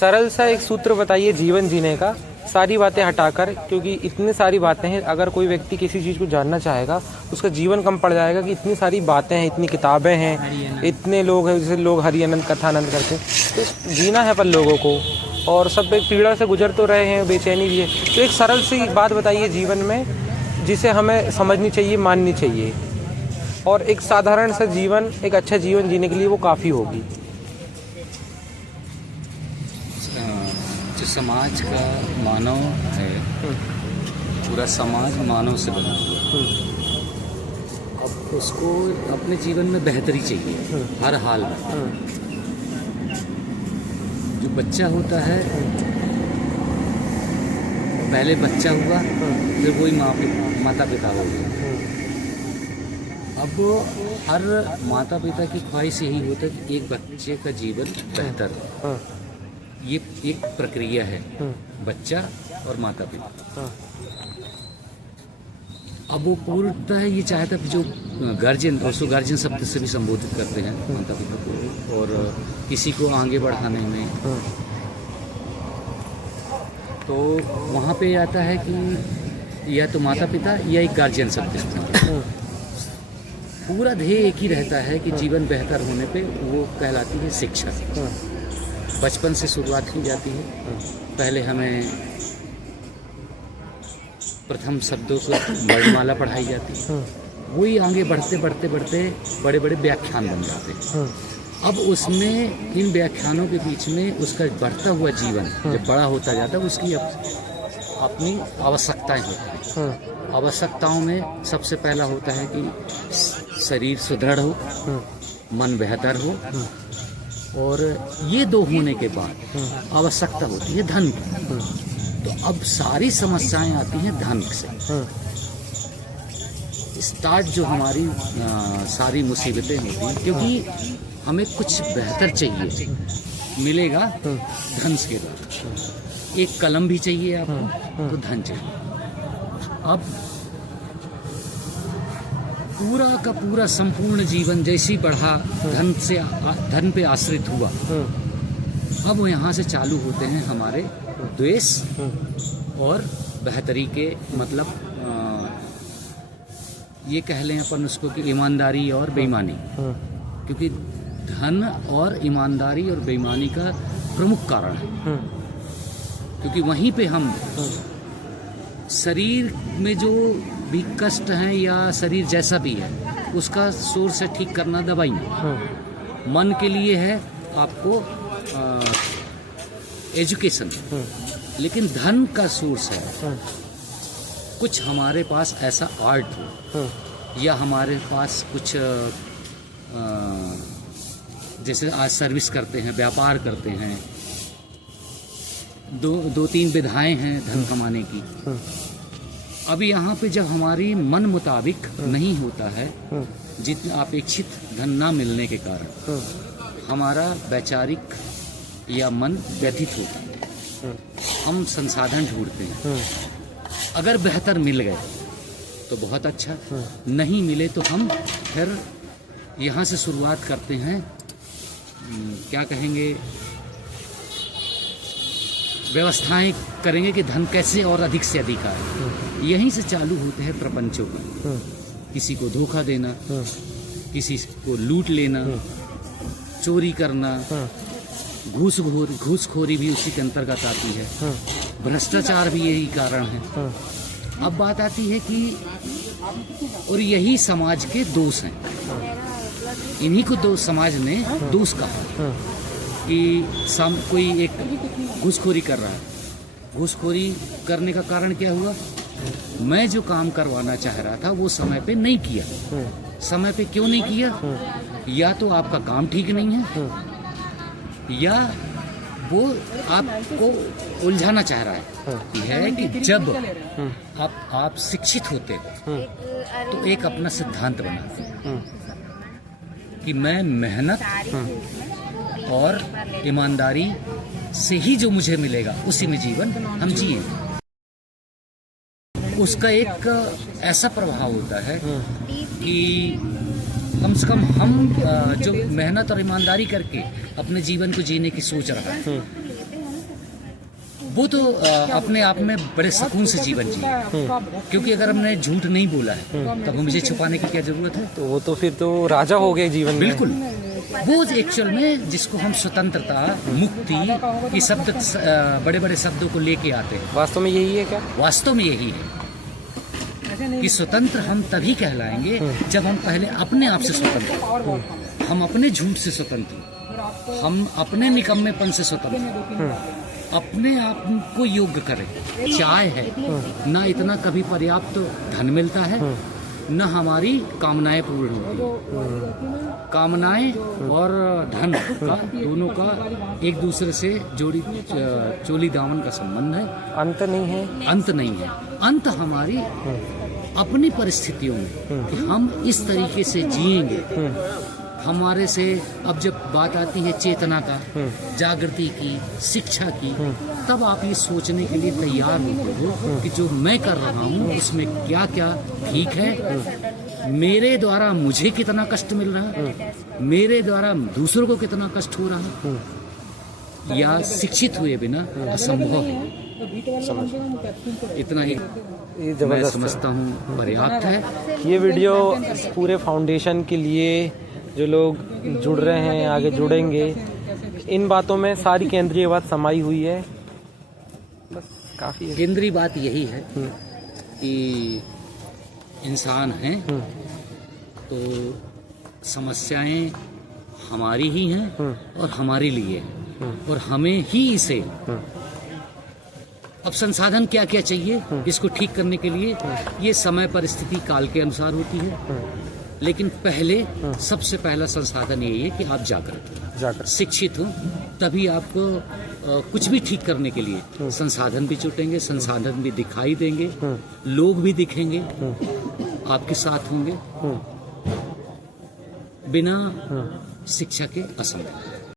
सरल सा एक सूत्र बताइए जीवन जीने का, सारी बातें हटाकर, क्योंकि इतनी सारी बातें हैं। अगर कोई व्यक्ति किसी चीज़ को जानना चाहेगा उसका जीवन कम पड़ जाएगा कि इतनी सारी बातें हैं, इतनी किताबें हैं, इतने लोग हैं, जैसे लोग हरि अनंत कथानंद करते हैं। तो जीना है पर लोगों को, और सब एक पीड़ा से गुजर तो रहे हैं, बेचैनी भी है। तो एक सरल सी बात बताइए जीवन में जिसे हमें समझनी चाहिए, माननी चाहिए, और एक साधारण सा जीवन, एक अच्छा जीवन जीने के लिए वो काफ़ी होगी। जो समाज का मानव है, पूरा समाज मानव से बना हुआ है। अब उसको अपने जीवन में बेहतरी चाहिए हर हाल में। जो बच्चा होता है, पहले बच्चा हुआ, फिर वही माता पिता हो गया। अब हर माता पिता की ख्वाहिश यही होता है कि एक बच्चे का जीवन बेहतर हो। ये एक प्रक्रिया है, बच्चा और माता पिता। अब वो पूर्णतः ये चाहता है, जो गार्जियन, उसको गार्जियन शब्द से भी संबोधित करते हैं माता पिता को, और किसी को आगे बढ़ाने में, तो वहाँ पे आता है कि या तो माता पिता या एक गार्जियन शब्द। पूरा ध्येय एक ही रहता है कि जीवन बेहतर होने पे वो कहलाती है शिक्षा। बचपन से शुरुआत की जाती है। पहले हमें प्रथम शब्दों को वर्णमाला पढ़ाई जाती है, वही आगे बढ़ते बढ़ते बढ़ते बड़े बड़े व्याख्यान बन जाते हैं। अब उसमें इन व्याख्यानों के बीच में उसका बढ़ता हुआ जीवन जब बड़ा होता जाता है, उसकी अपनी आवश्यकताएं होती हैं। आवश्यकताओं में सबसे पहला होता है कि शरीर सुदृढ़ हो, मन बेहतर हो, और ये दो होने के बाद आवश्यकता होती है धन की। तो अब सारी समस्याएं आती हैं धन से। स्टार्ट जो हमारी सारी मुसीबतें होती हैं, क्योंकि हमें कुछ बेहतर चाहिए, मिलेगा धन के द्वारा। एक कलम भी चाहिए आपको, तो धन चाहिए। अब पूरा का पूरा संपूर्ण जीवन जैसी बढ़ा, धन पे आश्रित हुआ। अब वो यहाँ से चालू होते हैं हमारे द्वेष और बेहतरी के, मतलब ये कह लें अपन उसको कि ईमानदारी और बेईमानी। क्योंकि धन और ईमानदारी और बेईमानी का प्रमुख कारण है। क्योंकि वहीं पे हम शरीर में जो भी कष्ट हैं या शरीर जैसा भी है, उसका सोर्स से ठीक करना दवाई नहीं। मन के लिए है आपको एजुकेशन, लेकिन धन का सोर्स है कुछ हमारे पास ऐसा आर्ट हो, या हमारे पास कुछ जैसे आज सर्विस करते हैं, व्यापार करते हैं, दो तीन विधाएं हैं धन कमाने की। अब यहाँ पे जब हमारी मन मुताबिक नहीं होता है, जितना अपेक्षित धन ना मिलने के कारण हमारा वैचारिक या मन व्यथित होता है। हम संसाधन ढूंढते हैं। अगर बेहतर मिल गए तो बहुत अच्छा, नहीं मिले तो हम फिर यहाँ से शुरुआत करते हैं, क्या कहेंगे, व्यवस्थाएं करेंगे कि धन कैसे और अधिक से अधिक आए। यहीं से चालू होते हैं प्रपंचों का। किसी को धोखा देना, किसी को लूट लेना, चोरी करना, घूसखोरी भी उसी के अंतर्गत आती है। भ्रष्टाचार भी यही कारण है। अब बात आती है कि, और यही समाज के दोष हैं। इन्हीं को दो समाज ने दोष कहा कि कोई एक घूसखोरी कर रहा है। घूसखोरी करने का कारण क्या हुआ? मैं जो काम करवाना चाह रहा था वो समय पे नहीं किया। समय पे क्यों नहीं किया? या तो आपका काम ठीक नहीं है, या वो आपको उलझाना चाह रहा है कि जब आप शिक्षित होते तो एक अपना सिद्धांत बनाते कि मैं मेहनत और ईमानदारी से ही जो मुझे मिलेगा उसी में जीवन हम जिए। उसका एक ऐसा प्रभाव होता है कि कम से कम हम जो मेहनत और ईमानदारी करके अपने जीवन को जीने की सोच रहा है, वो तो अपने आप में बड़े सुकून से जीवन जिए, क्योंकि अगर हमने झूठ नहीं बोला है तब मुझे छुपाने की क्या जरूरत है। तो वो तो फिर तो राजा हो गए जीवन में। बिल्कुल, वो एक्चुअल में जिसको हम स्वतंत्रता, मुक्ति, ये शब्द बड़े बड़े शब्दों को लेके आते हैं, वास्तव में यही है क्या? वास्तव में यही है कि स्वतंत्र हम तभी कहलाएंगे जब हम पहले अपने आप से स्वतंत्र, हम अपने झूठ से स्वतंत्र, हम अपने निकम्मेपन से स्वतंत्र, अपने आप को योग्य करें। चाय है ना, इतना कभी पर्याप्त धन मिलता है, न हमारी कामनाएं पूर्ण होती। कामनाएं और धन का दोनों का एक दूसरे से चोली दामन का संबंध है। अंत नहीं है, अंत नहीं है। अंत हमारी अपनी परिस्थितियों में कि हम इस तरीके से जिएंगे, हमारे से अब जब बात आती है चेतना का, जागृति की, शिक्षा की, तब आप ये सोचने के लिए तैयार होते हो कि जो मैं कर रहा हूँ उसमें क्या क्या ठीक है, मेरे द्वारा मुझे कितना कष्ट मिल रहा है, मेरे द्वारा दूसरों को कितना कष्ट हो रहा है, या शिक्षित हुए बिना असंभव है। इतना ही मैं समझता हूँ पर्याप्त है। ये वीडियो पूरे फाउंडेशन के लिए जो लोग जुड़ रहे हैं, आगे जुड़ेंगे, इन बातों में सारी केंद्रीय बात समाई हुई है। बस काफ़ी है। केंद्रीय बात यही है कि इंसान हैं तो समस्याएं हमारी ही हैं और हमारे लिए हैं, और हमें ही इसे अब संसाधन क्या क्या चाहिए इसको ठीक करने के लिए, ये समय परिस्थिति काल के अनुसार होती है, लेकिन पहले सबसे पहला संसाधन यही है कि आप जागृत शिक्षित हो, तभी आपको कुछ भी ठीक करने के लिए संसाधन भी जुटेंगे, संसाधन भी दिखाई देंगे, लोग भी दिखेंगे, आपके साथ होंगे। बिना शिक्षा के असंभव।